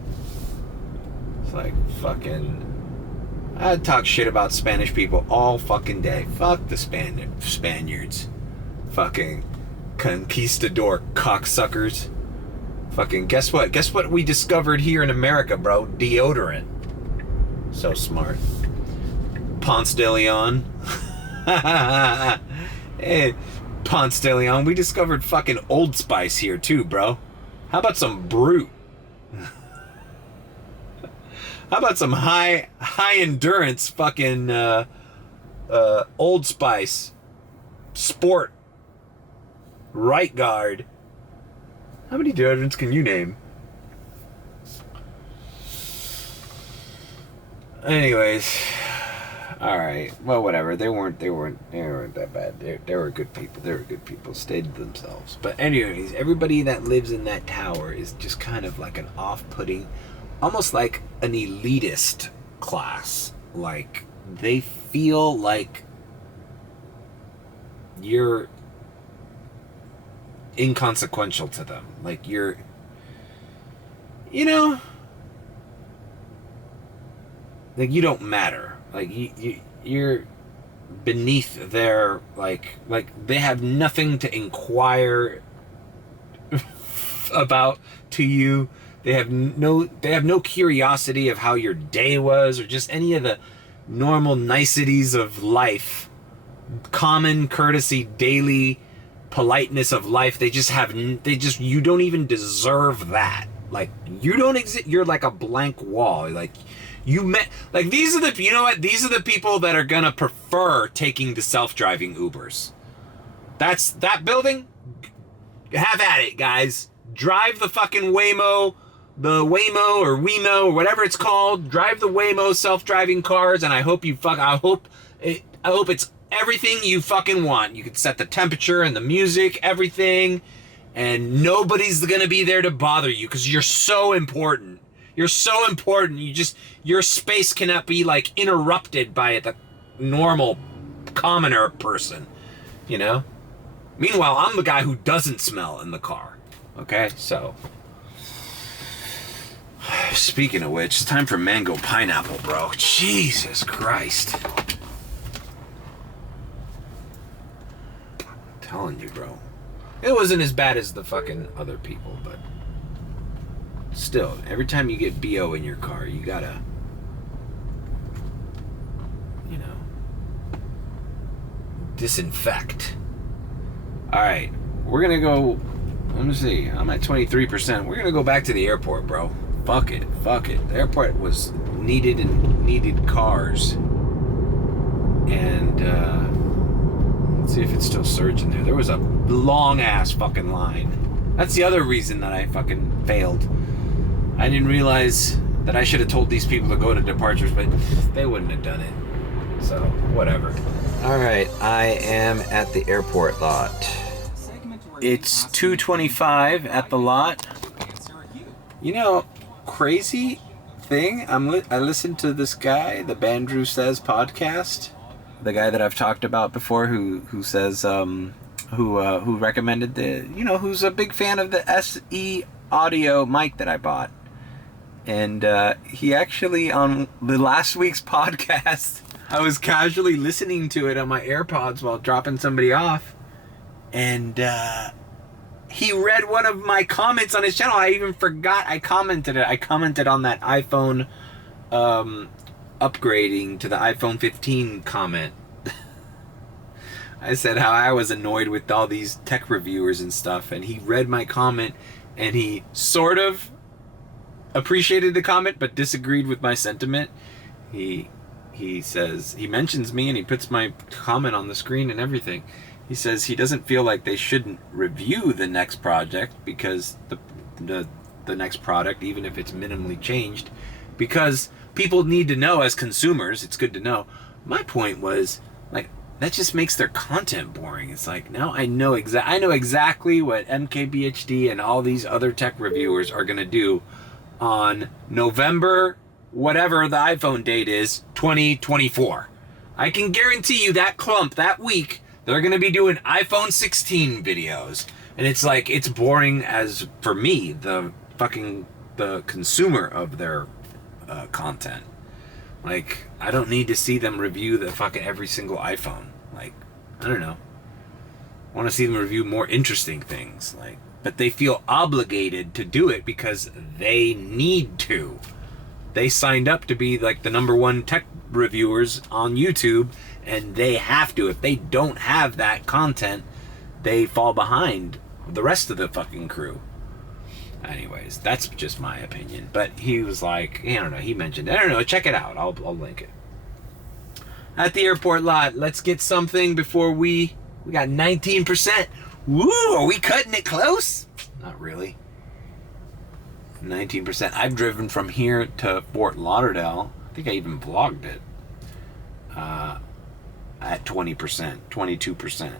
It's like, fucking, I'd talk shit about Spanish people all fucking day. Fuck the Spaniards. Fucking conquistador cocksuckers. Fucking, guess what? Guess what we discovered here in America, bro? Deodorant. So smart. Ponce de Leon. Hey, Ponce de Leon, we discovered fucking Old Spice here too, bro. How about some Brute? How about some high endurance fucking Old Spice Sport Right Guard? How many deodorants can you name? Anyways, all right. Well, whatever. They weren't that bad. They were good people. They were good people. Stayed to themselves. But anyways, everybody that lives in that tower is just kind of like an off-putting, almost like an elitist class. Like, they feel like you're inconsequential to them. Like, you're, you know, like, you don't matter. Like, you're beneath their, like they have nothing to inquire about to you. They have no curiosity of how your day was or just any of the normal niceties of life, common courtesy, daily politeness of life. You don't even deserve that. Like, you don't exist. You're like a blank wall. Like, these are the, you know what? These are the people that are gonna prefer taking the self-driving Ubers. That building. Have at it, guys. Drive the fucking Waymo or Wemo or whatever it's called. Drive the Waymo self-driving cars, and I hope it's everything you fucking want. You can set the temperature and the music, everything, and nobody's gonna be there to bother you because you're so important. You're so important. Your space cannot be, like, interrupted by the normal commoner person, you know? Meanwhile, I'm the guy who doesn't smell in the car. Okay, so speaking of which, it's time for mango pineapple, bro. Jesus Christ. I'm telling you, bro. It wasn't as bad as the fucking other people, but still, every time you get BO in your car, you gotta, you know, disinfect. Alright, we're gonna go, let me see, I'm at 23%. We're gonna go back to the airport, bro. Fuck it. The airport was needed cars. And, let's see if it's still surging there. There was a long-ass fucking line. That's the other reason that I fucking failed. I didn't realize that I should have told these people to go to departures, but they wouldn't have done it. So, whatever. Alright, I am at the airport lot. It's 2:25 at the lot. You know, crazy thing, I listened to this guy, the Bandrew Says podcast. The guy that I've talked about before who says, who recommended who's a big fan of the SE audio mic that I bought. And he actually, on the last week's podcast, I was casually listening to it on my AirPods while dropping somebody off, and he read one of my comments on his channel. I even forgot I commented it. I commented on that iPhone upgrading to the iPhone 15 comment. I said how I was annoyed with all these tech reviewers and stuff, and he read my comment, and he sort of appreciated the comment but disagreed with my sentiment. He says, he mentions me and he puts my comment on the screen and everything. He says he doesn't feel like they shouldn't review the next project, because the next product, even if it's minimally changed, because people need to know as consumers. It's good to know. My point was, like, that just makes their content boring. It's like, now I know exactly what MKBHD and all these other tech reviewers are going to do on November, whatever the iPhone date is, 2024. I can guarantee you that clump, that week, they're going to be doing iPhone 16 videos. And it's like, it's boring as, for me, the consumer of their content. Like, I don't need to see them review the fucking every single iPhone. Like, I don't know. I want to see them review more interesting things. Like, but they feel obligated to do it because they need to. They signed up to be like the #1 tech reviewers on YouTube, and they have to. If they don't have that content, they fall behind the rest of the fucking crew. Anyways, that's just my opinion. But he was like, I don't know, he mentioned, I don't know, check it out. I'll link it. At the airport lot, let's get something before we got 19%. Woo, are we cutting it close? Not really. 19%. I've driven from here to Fort Lauderdale. I think I even vlogged it. At 20%, 22%.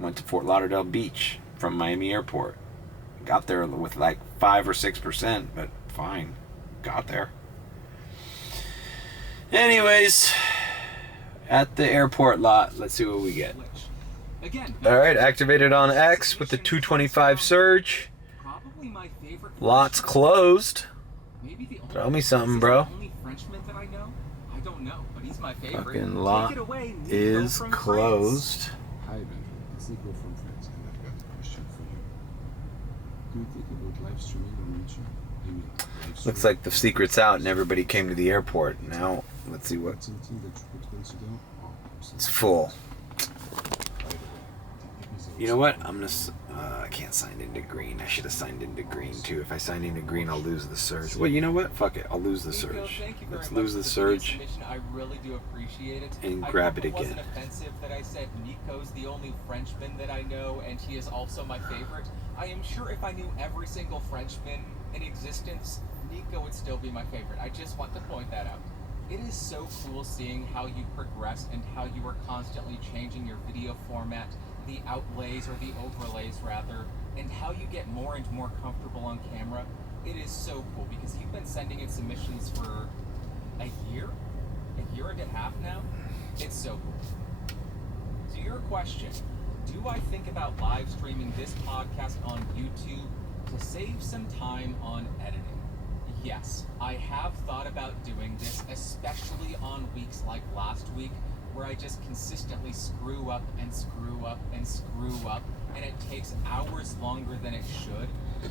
Went to Fort Lauderdale Beach from Miami Airport. Got there with like 5 or 6%, but fine. Got there. Anyways, at the airport lot, let's see what we get. Alright, activated on X with the 225 surge. Lot's closed. Throw me something, bro. Fucking lot is closed. Hi Ben, it's Nico from France, and I've got a question for you. Do you think about live streaming on YouTube? I mean, Looks like the secret's out and everybody came to the airport. Now, let's see what. something that you could consider? Or It's full. by the way, You know what? I can't sign into green. I should have signed into green too. If I sign into green, I'll lose the surge. Well, you know what? Fuck it. I'll lose the surge. Let's lose the surge I really do appreciate it. and grab it I hope it again. wasn't offensive that I said Nico's the only Frenchman that I know, and he is also my favorite. I am sure if I knew every single Frenchman in existence, Nico would still be my favorite. I just want to point that out. It is so cool seeing how you progress and how you are constantly changing your video format, the outlays or the overlays rather, and how you get more and more comfortable on camera. It is so cool because you've been sending in submissions for a year and a half now. It's so cool. To your question, do I think about live streaming this podcast on YouTube to save some time on editing? Yes, I have thought about doing this, especially on weeks like last week, where I just consistently screw up and screw up and screw up, and it takes hours longer than it should.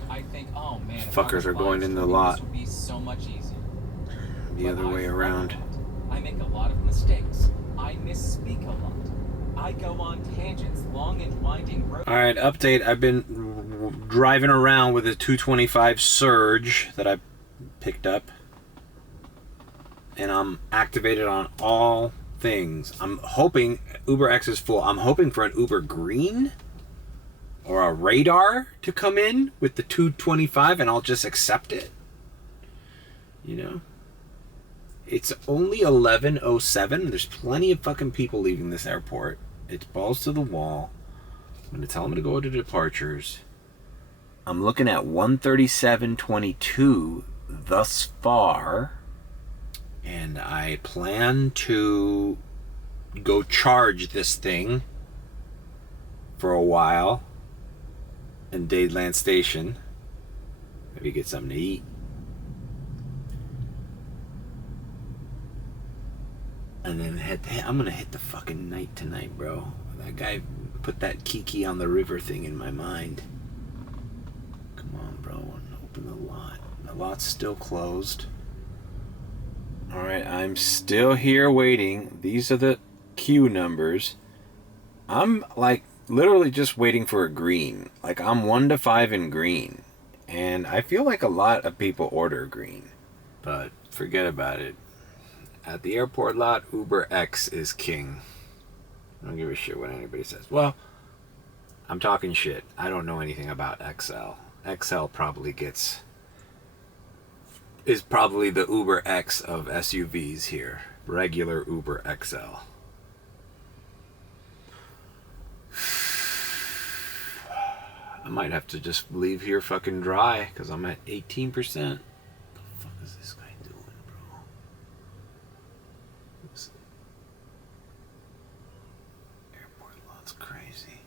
I think, oh man, if I Fuckers was are going live in the streaming, lot. this would be so much easier. The But other way I around. I make a lot of mistakes. I misspeak a lot. I go on tangents, long and winding roads. Alright, update. I've been driving around with a 225 surge that I picked up. And I'm activated on all things. I'm hoping Uber X is full. I'm hoping for an Uber Green or a radar to come in with the 225 and I'll just accept it. You know? It's only 11:07. There's plenty of fucking people leaving this airport. It's balls to the wall. I'm going to tell them to go to departures. I'm looking at 137.22 thus far. And I plan to go charge this thing for a while in Dadeland Station. Maybe get something to eat. And then I'm gonna hit the fucking night tonight, bro. That guy put that Kiki on the river thing in my mind. Come on, bro. Open the lot. The lot's still closed. Alright, I'm still here waiting. These are the queue numbers. I'm like literally just waiting for a green. Like I'm 1 to 5 in green. And I feel like a lot of people order green. But forget about it. At the airport lot, Uber X is king. I don't give a shit what anybody says. Well, I'm talking shit. I don't know anything about XL. XL probably is probably the Uber X of SUVs here. Regular Uber XL. might have to just leave here fucking dry because I'm at 18%. What the fuck is this guy doing, bro? Oops. Airport lot's crazy.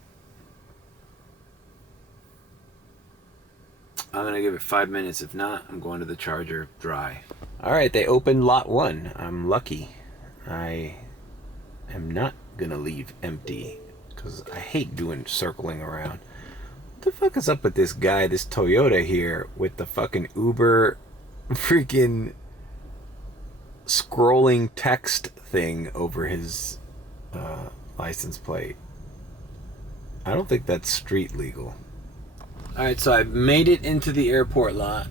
I'm gonna give it 5 minutes. If not, I'm going to the charger dry. All right, they opened lot 1. I'm lucky. I am not gonna leave empty because I hate doing circling around. What the fuck is up with this guy, this Toyota here, with the fucking Uber freaking scrolling text thing over his license plate? I don't think that's street legal. Alright, so I've made it into the airport lot,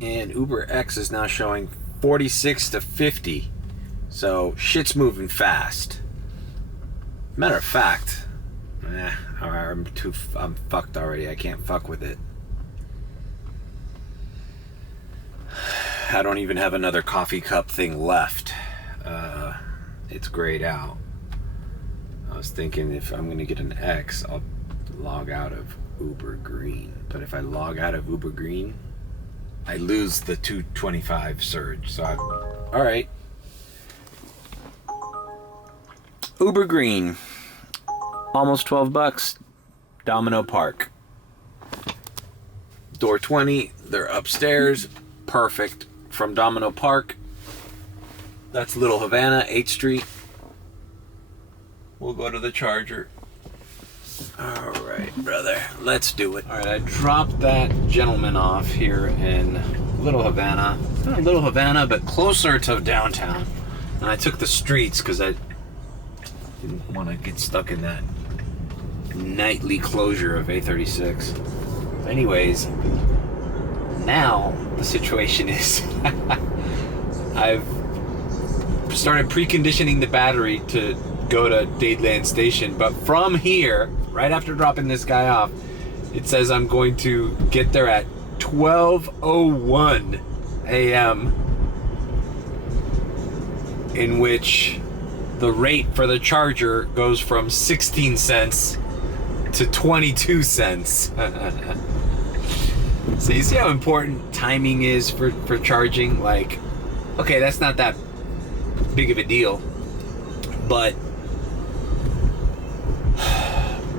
and Uber X is now showing 46 to 50. So shit's moving fast. Matter of fact, I'm fucked already. I can't fuck with it. I don't even have another coffee cup thing left. It's grayed out. I was thinking if I'm gonna get an X, I'll log out of Uber Green. But if I log out of Uber Green, I lose the 225 surge. So all right. Uber Green, almost $12. Domino Park. Door 20, they're upstairs. Perfect. From Domino Park, that's Little Havana, 8th Street. We'll go to the charger. All right, brother, let's do it. All right, I dropped that gentleman off here in Little Havana. Not Little Havana, but closer to downtown. And I took the streets because I didn't want to get stuck in that nightly closure of A36. Anyways, now the situation is I've started preconditioning the battery to go to Dadeland Station, but from here, right after dropping this guy off, it says I'm going to get there at 12:01 a.m. in which the rate for the charger goes from 16 cents to 22 cents. So you see how important timing is for charging? Like, okay, that's not that big of a deal, but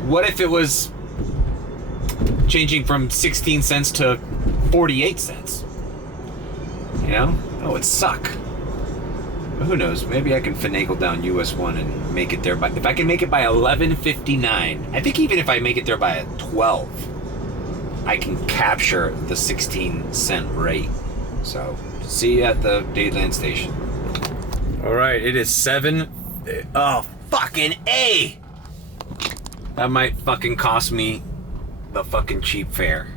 what if it was changing from 16 cents to 48 cents? You know? That would suck. But who knows? Maybe I can finagle down US 1 and make it there by... If I can make it by 11:59, I think even if I make it there by 12, I can capture the 16 cent rate. So, see you at the Dadeland Station. Alright, it is 7... Oh, fucking A! That might fucking cost me the fucking cheap fare.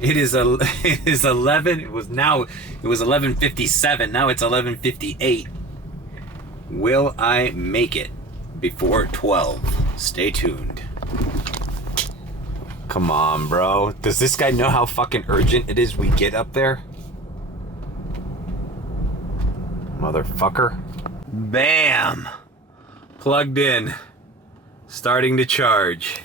It is 11. It was 11:57. Now it's 11:58. Will I make it before 12? Stay tuned. Come on, bro. Does this guy know how fucking urgent it is we get up there? Motherfucker. Bam! Plugged in. Starting to charge.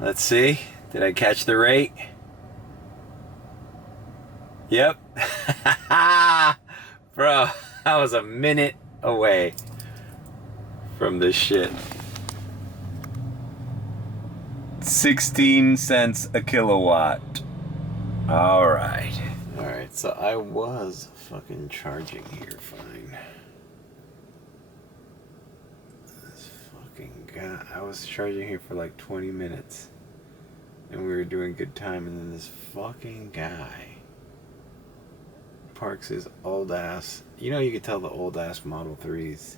Let's see. Did I catch the rate? Yep. Bro, I was a minute away from this shit. 16 cents a kilowatt. Alright. Alright, so I was fucking charging here fine. This fucking guy. I was charging here for like 20 minutes. And we were doing good time, and then this fucking guy parks his old ass. You know, you could tell the old ass Model 3s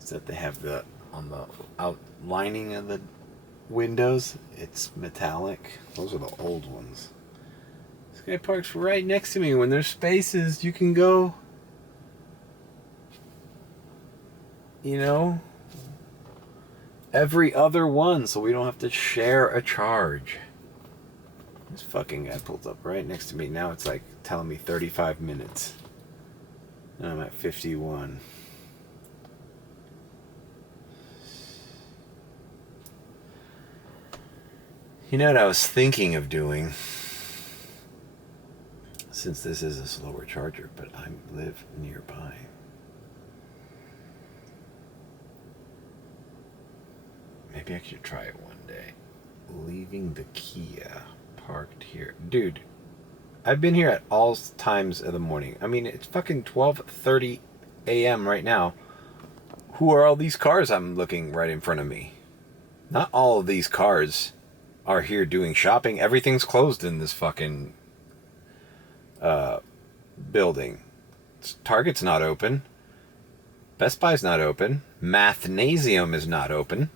is that they have the, on the outlining of the windows, it's metallic. Those are the old ones. This guy parks right next to me. When there's spaces, you can go, you know, every other one, so we don't have to share a charge. This fucking guy pulls up right next to me. Now it's like telling me 35 minutes. And I'm at 51. You know what I was thinking of doing? Since this is a slower charger, but I live nearby. Maybe I should try it one day. Leaving the Kia parked here. Dude, I've been here at all times of the morning. I mean, it's fucking 12:30 a.m. right now. Who are all these cars I'm looking right in front of me? Not all of these cars are here doing shopping. Everything's closed in this fucking building. Target's not open. Best Buy's not open. Mathnasium is not open.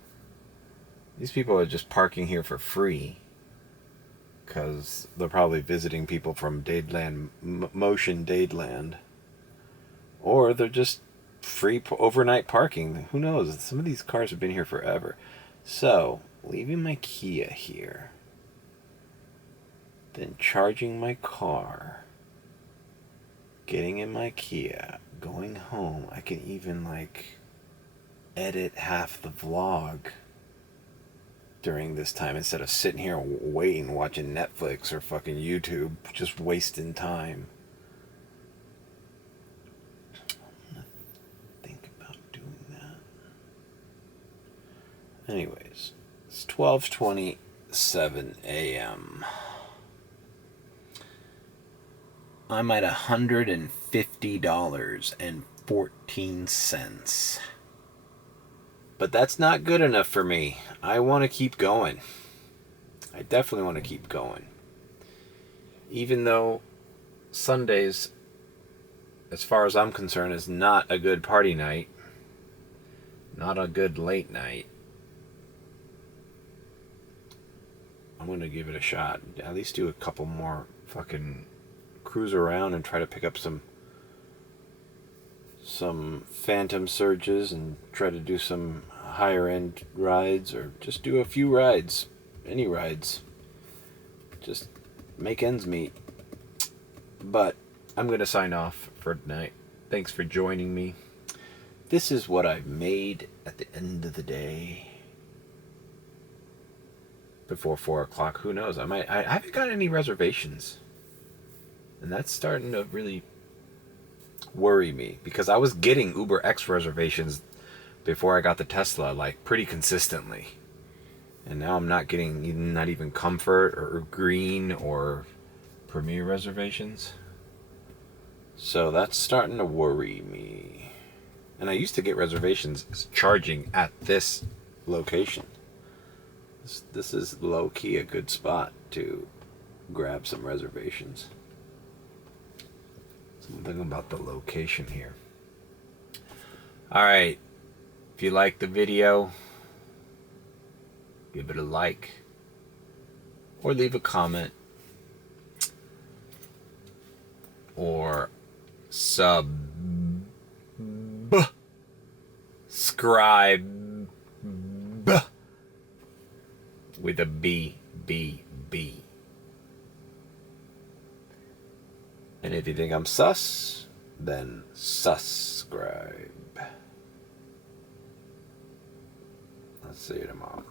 These people are just parking here for free because they're probably visiting people from Dadeland, Motion Dadeland. Or they're just free overnight parking. Who knows? Some of these cars have been here forever. So, leaving my Kia here. Then charging my car. Getting in my Kia. Going home. I can even, like, edit half the vlog during this time instead of sitting here waiting, watching Netflix or fucking YouTube, just wasting time. I'm gonna think about doing that. Anyways, it's 12:27 a.m. I'm at $150.14. But that's not good enough for me. I want to keep going. I definitely want to keep going. Even though Sundays, as far as I'm concerned, is not a good party night. Not a good late night. I'm going to give it a shot. At least do a couple more fucking cruise around and try to pick up some phantom surges and try to do some higher end rides, or just do a few rides, any rides, just make ends meet. But I'm gonna sign off for tonight. Thanks for joining me. This is what I've made at the end of the day. Before 4 o'clock, who knows? I haven't got any reservations, and that's starting to really worry me, because I was getting Uber X reservations before I got the Tesla, like, pretty consistently, and now I'm not getting not even Comfort or Green or Premier reservations. So that's starting to worry me. And I used to get reservations charging at this location. This is low-key a good spot to grab some reservations. Something about the location here. Alright, if you like the video, give it a like or leave a comment or subscribe with a B. And if you think I'm sus, then subscribe. I'll see you tomorrow.